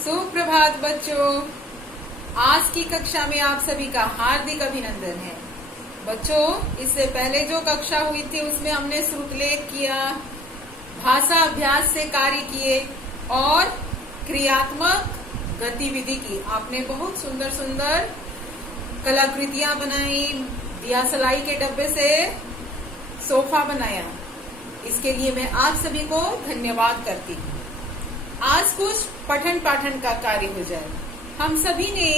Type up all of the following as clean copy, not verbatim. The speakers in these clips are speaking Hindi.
सुप्रभात बच्चों। आज की कक्षा में आप सभी का हार्दिक अभिनंदन है। बच्चों, इससे पहले जो कक्षा हुई थी उसमें हमने श्रुतलेख किया, भाषा अभ्यास से कार्य किए और क्रियात्मक गतिविधि की। आपने बहुत सुंदर सुंदर कलाकृतियां बनाई, दिया सलाई के डब्बे से सोफा बनाया। इसके लिए मैं आप सभी को धन्यवाद करती हूँ। आज कुछ पठन पाठन का कार्य हो जाए। हम सभी ने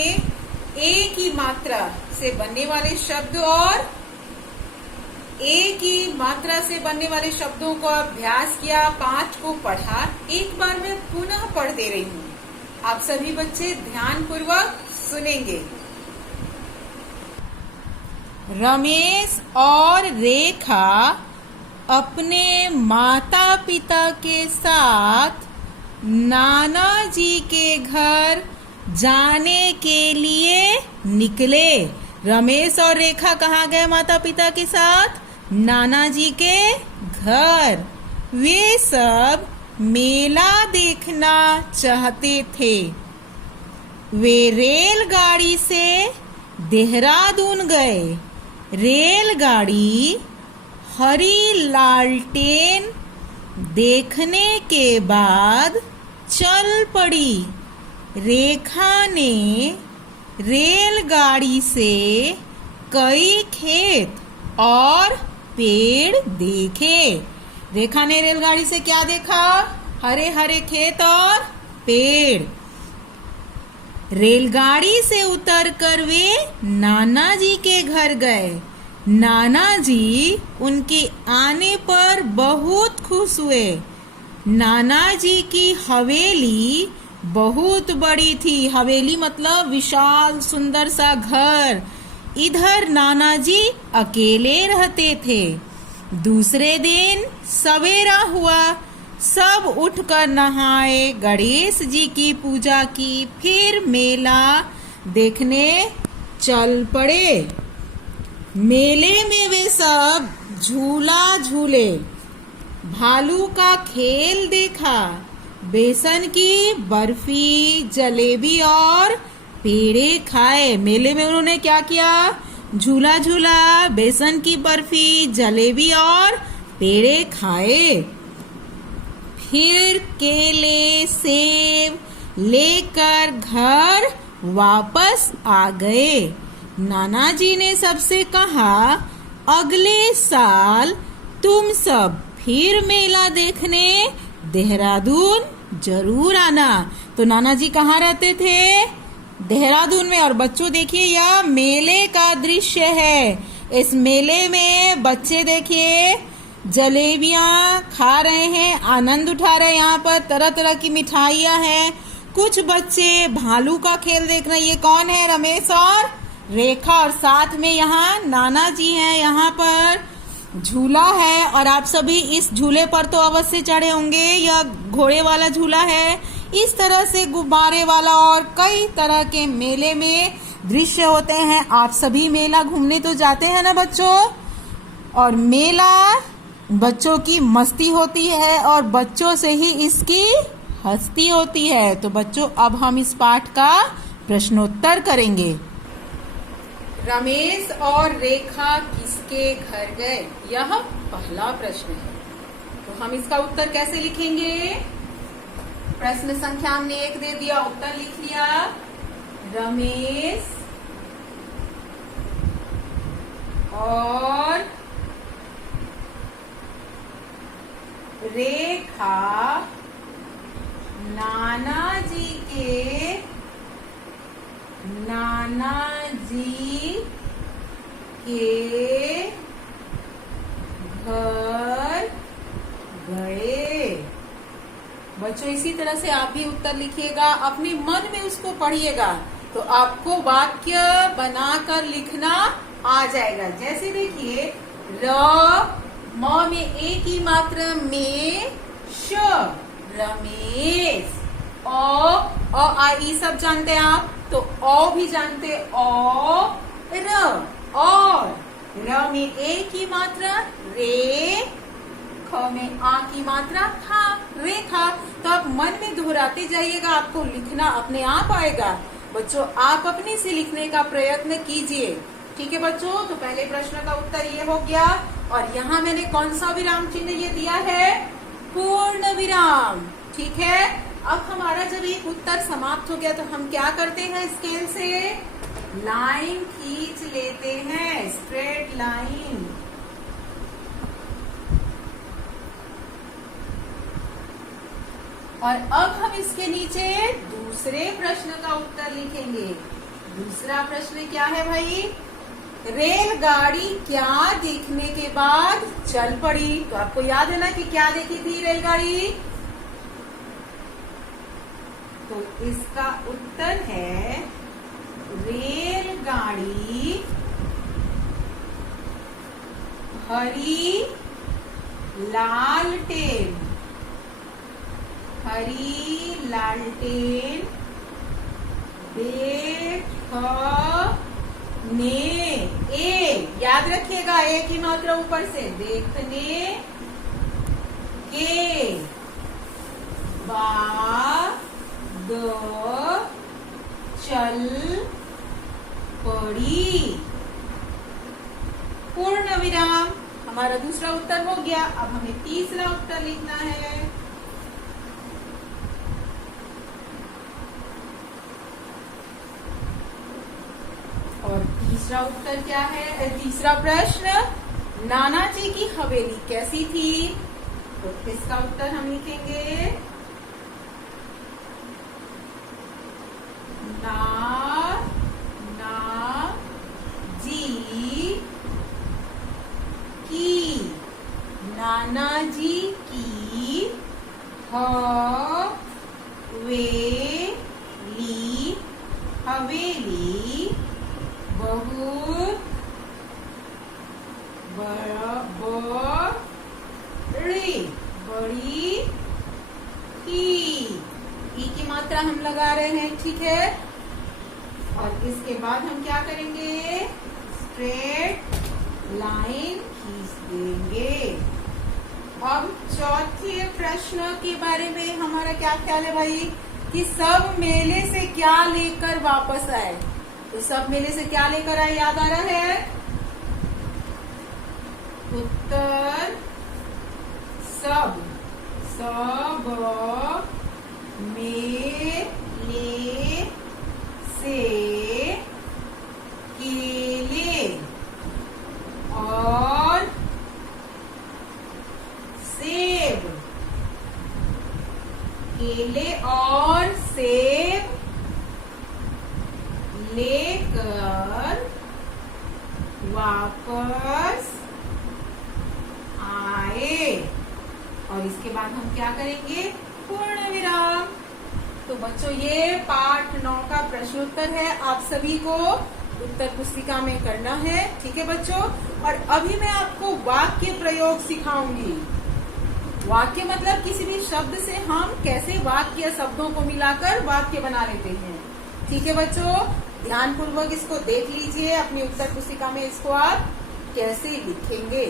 एक ही मात्रा से बनने वाले शब्द और एक ही मात्रा से बनने वाले शब्दों को अभ्यास किया, पाठ को पढ़ा। एक बार मैं पुनः पढ़ दे रही हूँ, आप सभी बच्चे ध्यान पूर्वक सुनेंगे। रमेश और रेखा अपने माता पिता के साथ नाना जी के घर जाने के लिए निकले। रमेश और रेखा कहाँ गए माता पिता के साथ? नाना जी के घर। वे सब मेला देखना चाहते थे। वे रेलगाड़ी से देहरादून गए। रेलगाड़ी हरी लालटेन देखने के बाद चल पड़ी। रेखा ने रेलगाड़ी से कई खेत और पेड़ देखे। रेखा ने रेलगाड़ी से क्या देखा? हरे हरे खेत और पेड़। रेलगाड़ी से उतरकर वे नाना जी के घर गए। नाना जी उनके आने पर बहुत खुश हुए। नाना जी की हवेली बहुत बड़ी थी। हवेली मतलब विशाल सुंदर सा घर। इधर नाना जी अकेले रहते थे। दूसरे दिन सवेरा हुआ, सब उठकर नहाए, गणेश जी की पूजा की, फिर मेला देखने चल पड़े। मेले में वे सब झूला झूले, भालू का खेल देखा, बेसन की बर्फी, जलेबी और पेड़े खाए। मेले में उन्होंने क्या किया? झूला झूला, बेसन की बर्फी, जलेबी और पेड़े खाए। फिर केले सेब लेकर घर वापस आ गए। नाना जी ने सबसे कहा, अगले साल तुम सब फिर मेला देखने देहरादून जरूर आना। तो नाना जी कहाँ रहते थे? देहरादून में। और बच्चों देखिए, यह मेले का दृश्य है। इस मेले में बच्चे देखिए जलेबियां खा रहे हैं, आनंद उठा रहे हैं। यहाँ पर तरह तरह की मिठाइयां हैं। कुछ बच्चे भालू का खेल देख रहे हैं। ये कौन है? रमेश और रेखा। और साथ में यहाँ नाना जी हैं। यहाँ पर झूला है और आप सभी इस झूले पर तो अवश्य चढ़े होंगे। यह घोड़े वाला झूला है। इस तरह से गुब्बारे वाला और कई तरह के मेले में दृश्य होते हैं। आप सभी मेला घूमने तो जाते हैं ना बच्चों? और मेला बच्चों की मस्ती होती है और बच्चों से ही इसकी हस्ती होती है। तो बच्चों, अब हम इस पाठ का प्रश्नोत्तर करेंगे। रमेश और रेखा किसके घर गए? यह पहला प्रश्न है। तो हम इसका उत्तर कैसे लिखेंगे? प्रश्न संख्या हमने 1 दे दिया, उत्तर लिख लिया। रमेश और रेखा नाना जी के घर गए। बच्चों, इसी तरह से आप भी उत्तर लिखिएगा, अपने मन में उसको पढ़िएगा तो आपको वाक्य बनाकर लिखना आ जाएगा। जैसे देखिए, म में एक ही मात्रा में श, रमेश। आ ई सब जानते हैं आप, तो ओ भी जानते, और र में एक ही मात्रा रे, ख में आ की मात्रा खा, रेखा। तो आप मन में दोहराते जाइएगा, आपको लिखना अपने आप आएगा। बच्चों आप अपने से लिखने का प्रयत्न कीजिए, ठीक है बच्चों। तो पहले प्रश्न का उत्तर ये हो गया, और यहाँ मैंने कौन सा विराम चिन्ह ये दिया है? पूर्ण विराम, ठीक है। अब हमारा जब एक उत्तर समाप्त हो गया तो हम क्या करते हैं? स्केल से लाइन खींच लेते हैं, स्ट्रेट लाइन। और अब हम इसके नीचे दूसरे प्रश्न का उत्तर लिखेंगे। दूसरा प्रश्न क्या है भाई? रेलगाड़ी क्या देखने के बाद चल पड़ी? तो आपको याद है ना कि क्या देखी थी रेलगाड़ी? तो इसका उत्तर है रेलगाड़ी हरी लालटेन, हरी लालटेन देखने, ए याद रखिएगा, एक ही मात्रा ऊपर से, देखने के बाद चल पड़ी। पूर्ण विराम। हमारा दूसरा उत्तर हो गया। अब हमें तीसरा उत्तर लिखना है। और तीसरा उत्तर क्या है? तीसरा प्रश्न, नाना जी की हवेली कैसी थी? तो इसका उत्तर हम लिखेंगे नाना जी की, नाना जी की हवेली बहुत बड़ी थी। ई की मात्रा हम लगा रहे हैं, ठीक है। और इसके बाद हम क्या करेंगे? स्ट्रेट लाइन खींच देंगे। अब चौथे प्रश्न के बारे में हमारा क्या ख्याल है भाई? कि सब मेले से क्या लेकर वापस आए? तो सब मेले से क्या लेकर आए, याद आ रहा है? उत्तर सब मेले से केले और सेब, केले और सेब लेकर वापस आए। और इसके बाद हम क्या करेंगे? पूर्ण विराम। तो बच्चों ये पाठ 9 का प्रश्न उत्तर है, आप सभी को उत्तर पुस्तिका में करना है, ठीक है बच्चों। और अभी मैं आपको वाक्य प्रयोग सिखाऊंगी। वाक्य मतलब किसी भी शब्द से हम कैसे वाक्य शब्दों को मिलाकर वाक्य बना लेते हैं, ठीक है बच्चों। ध्यान पूर्वक इसको देख लीजिए, अपनी उत्तर पुस्तिका में इसको आप कैसे लिखेंगे।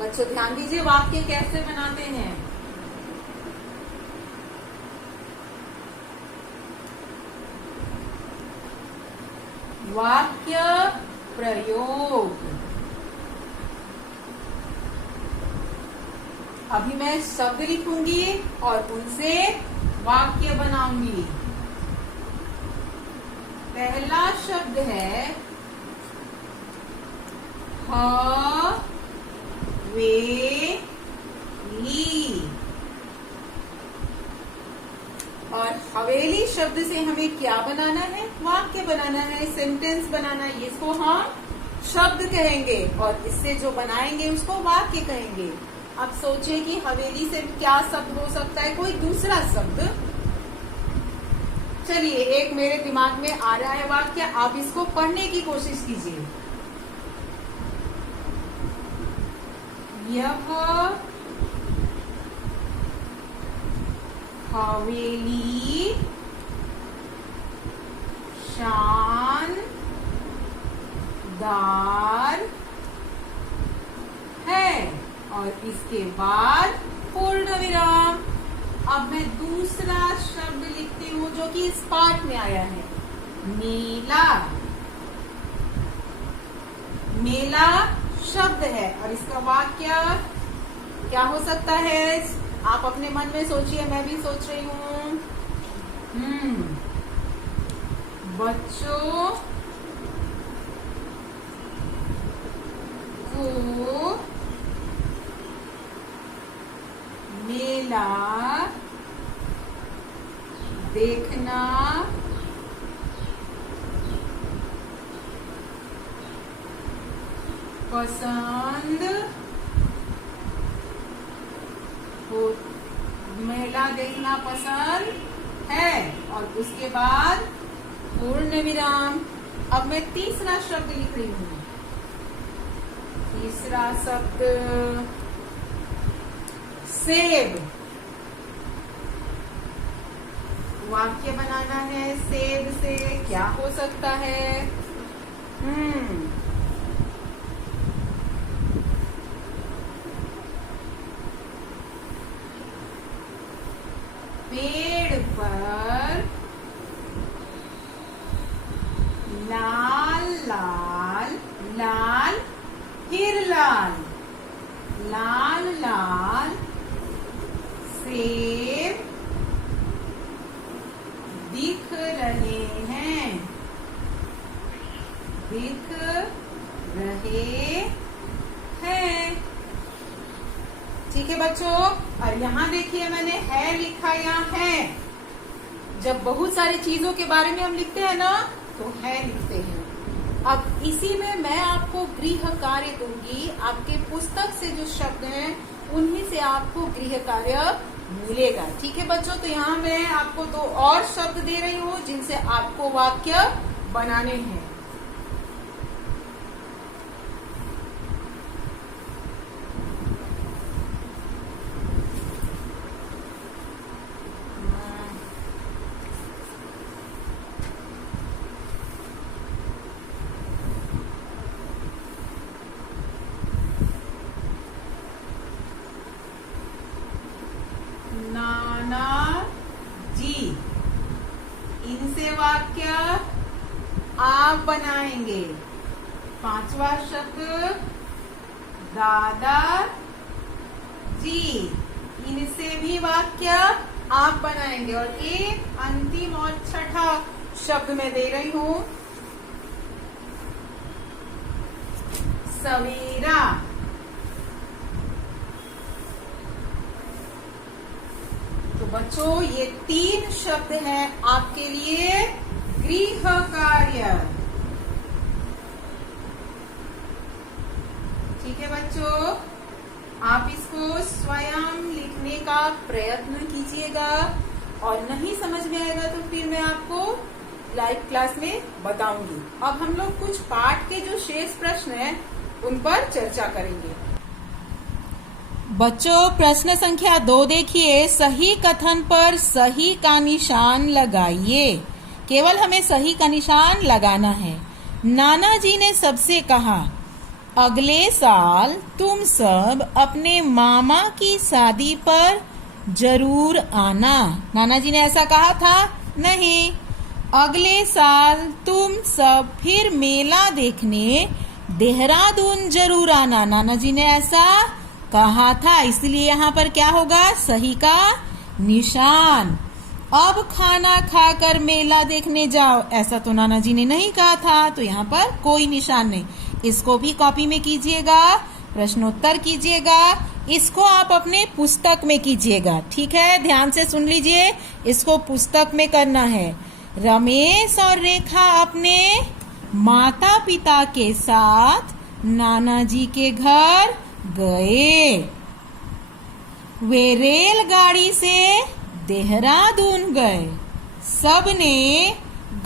बच्चों ध्यान दीजिए, वाक्य कैसे बनाते हैं। वाक्य प्रयोग। अभी मैं शब्द लिखूंगी और उनसे वाक्य बनाऊंगी। पहला शब्द है हवेली, और हवेली शब्द से हमें क्या बनाना है? वाक्य बनाना है, सेंटेंस बनाना है। इसको हम शब्द कहेंगे और इससे जो बनाएंगे उसको वाक्य कहेंगे। अब सोचिए कि हवेली से क्या शब्द हो सकता है? कोई दूसरा शब्द। चलिए एक मेरे दिमाग में आ रहा है वाक्य, आप इसको पढ़ने की कोशिश कीजिए। यह हवेली शानदार है। और इसके बाद पूर्ण विराम। अब मैं दूसरा शब्द लिखती हूँ जो कि इस पाठ में आया है, मेला। मेला शब्द है और इसका वाक्य क्या हो सकता है? आप अपने मन में सोचिए, मैं भी सोच रही हूँ। बच्चों को मेला देखना पसंद हो, मेला देखना पसंद है। और उसके बाद पूर्ण विराम। अब मैं तीसरा शब्द लिख रही हूँ। तीसरा शब्द सेब। वाक्य बनाना है सेब से। क्या हो सकता है? पेड़ पर लाल लाल लाल फिर लाल लाल लाल सेब दिख रहे हैं। दिख रहे हैं। ठीक है बच्चों। और यहाँ देखिए मैंने है लिखा यहाँ है। जब बहुत सारी चीजों के बारे में हम लिखते हैं ना तो है लिखते हैं। अब इसी में मैं आपको गृह कार्य दूंगी। आपके पुस्तक से जो शब्द हैं उन्हीं से आपको गृह कार्य मिलेगा। ठीक है बच्चों। तो यहाँ मैं आपको 2 और शब्द दे रही हूँ जिनसे आपको वाक्य बनाने हैं। नाना जी, इनसे वाक्य आप बनाएंगे। 5वां शब्द दादा जी, इनसे भी वाक्य आप बनाएंगे। और एक अंतिम और छठा शब्द मैं दे रही हूँ, सवेरा। तो बच्चों ये 3 शब्द हैं आपके लिए गृह कार्य। ठीक है बच्चों। आप इसको स्वयं लिखने का प्रयत्न कीजिएगा और नहीं समझ में आएगा तो फिर मैं आपको लाइव क्लास में बताऊंगी। अब हम लोग कुछ पाठ के जो शेष प्रश्न हैं उन पर चर्चा करेंगे। बच्चों प्रश्न संख्या 2 देखिए। सही कथन पर सही का निशान लगाइए। केवल हमें सही का निशान लगाना है। नाना जी ने सबसे कहा, अगले साल तुम सब अपने मामा की शादी पर जरूर आना। नाना जी ने ऐसा कहा था? नहीं। अगले साल तुम सब फिर मेला देखने देहरादून जरूर आना। नाना जी ने ऐसा कहा था, इसलिए यहाँ पर क्या होगा? सही का निशान। अब खाना खाकर मेला देखने जाओ, ऐसा तो नाना जी ने नहीं कहा था, तो यहाँ पर कोई निशान नहीं। इसको भी कॉपी में कीजिएगा, प्रश्नोत्तर कीजिएगा। इसको आप अपने पुस्तक में कीजिएगा। ठीक है, ध्यान से सुन लीजिए, इसको पुस्तक में करना है। रमेश और रेखा अपने माता पिता के साथ नाना जी के घर गए। वे रेलगाड़ी से देहरादून गए। सबने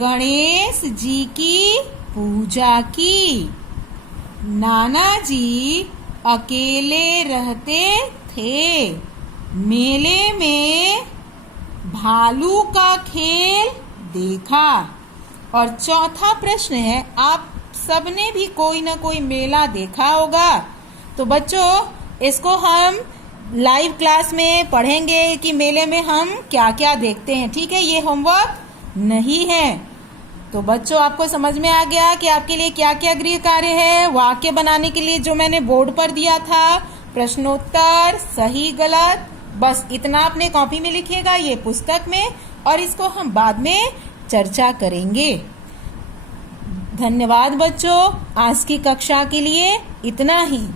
गणेश जी की पूजा की। नाना जी अकेले रहते थे। मेले में भालू का खेल देखा। और चौथा प्रश्न है, आप सबने भी कोई ना कोई मेला देखा होगा। तो बच्चों, इसको हम लाइव क्लास में पढ़ेंगे कि मेले में हम क्या क्या देखते हैं। ठीक है, ये होमवर्क नहीं है। तो बच्चों, आपको समझ में आ गया कि आपके लिए क्या क्या गृह कार्य है। वाक्य बनाने के लिए जो मैंने बोर्ड पर दिया था, प्रश्नोत्तर, सही गलत, बस इतना अपने कॉपी में लिखिएगा, ये पुस्तक में, और इसको हम बाद में चर्चा करेंगे। धन्यवाद बच्चों, आज की कक्षा के लिए इतना ही।